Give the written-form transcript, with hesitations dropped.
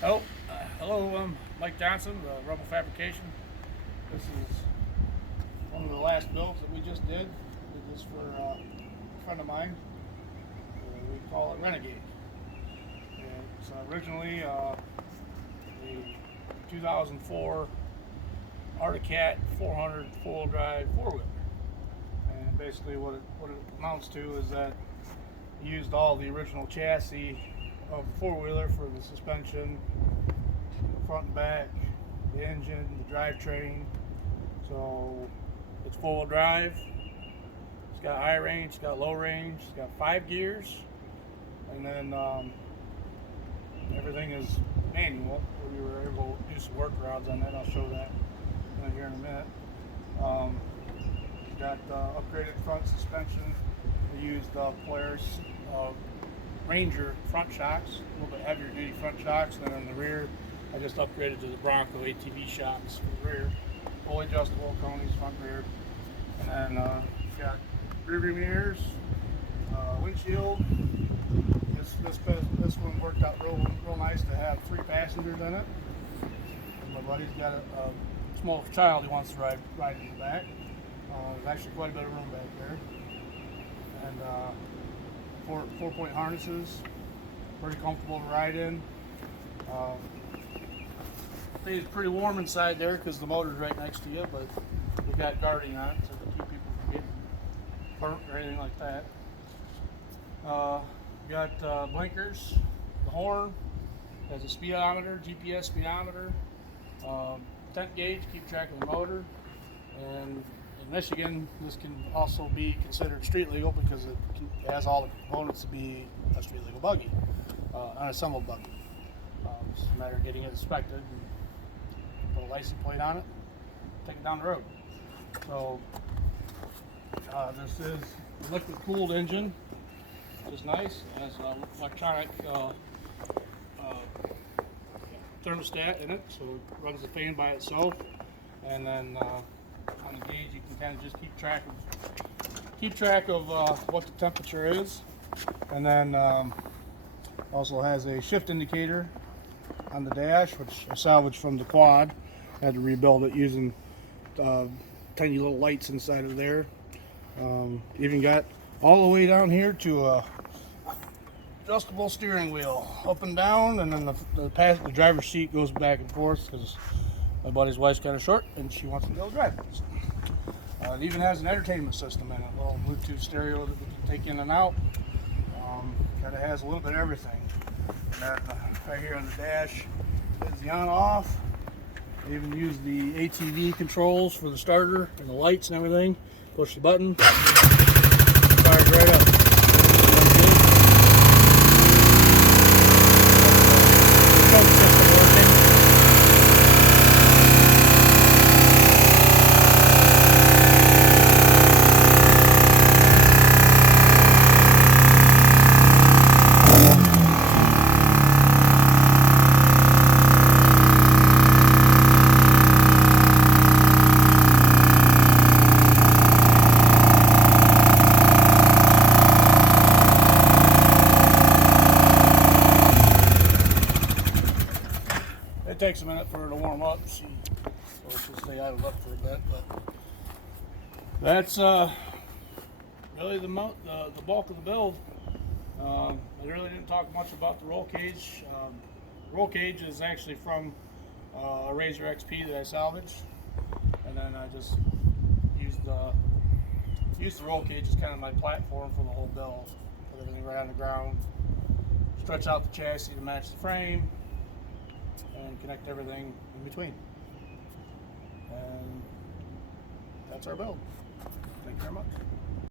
Hello, I'm Mike Johnson, Rebel Fabrication. This is one of the last builds that we just did. Did this for a friend of mine. We call it Renegade. It's originally a 2004 Articat 400 four-wheel drive four-wheeler. And basically what it amounts to is that he used all the original chassis of the four-wheeler for the suspension, front and back, the engine, the drivetrain. So it's four-wheel drive. It's got high range, it's got low range, it's got 5 gears, and then everything is manual. We were able to do some workarounds on that. I'll show that here in a minute. Got upgraded front suspension. We used Polaris Ranger front shocks, a little bit heavier duty front shocks. Then in the rear, I just upgraded to the Bronco ATV shocks for the rear. Fully adjustable conies, front rear. And then got rear view mirrors, windshield. This one worked out real nice to have 3 passengers in it. And my buddy's got a small child he wants to ride in the back. There's actually quite a bit of room back there. And 4-point harnesses, pretty comfortable to ride in. It's pretty warm inside there because the motor's right next to you, but we got guarding on it so to keep people from getting burnt or anything like that. Got blinkers, the horn, has a speedometer, GPS speedometer, tent gauge, keep track of the motor, and in Michigan, this can also be considered street legal because it has all the components to be a street legal buggy, unassembled buggy. It's just a matter of getting it inspected, and put a license plate on it, take it down the road. So this is a liquid cooled engine, which is nice. It has an electronic thermostat in it, so it runs the fan by itself, and then on the gauge you can kind of just keep track of what the temperature is, and then also has a shift indicator on the dash, which I salvaged from the quad. I had to rebuild it using tiny little lights inside of there. Even got all the way down here to a adjustable steering wheel, up and down, and then the driver's seat goes back and forth because my buddy's wife's kind of short and she wants to be able to drive. It even has an entertainment system in it, a little Bluetooth stereo that we can take in and out. Kind of has a little bit of everything. And then right here on the dash is the on-off. They even use the ATV controls for the starter and the lights and everything. Push the button, fires right up. It takes a minute for her to warm up. She'll stay idled up for a bit, but that's really the bulk of the build. I really didn't talk much about the roll cage. Roll cage is actually from a Razor XP that I salvaged, and then I just used the roll cage as kind of my platform for the whole build. Put everything right on the ground, stretch out the chassis to match the frame, and connect everything in between. And that's our build. Thank you very much.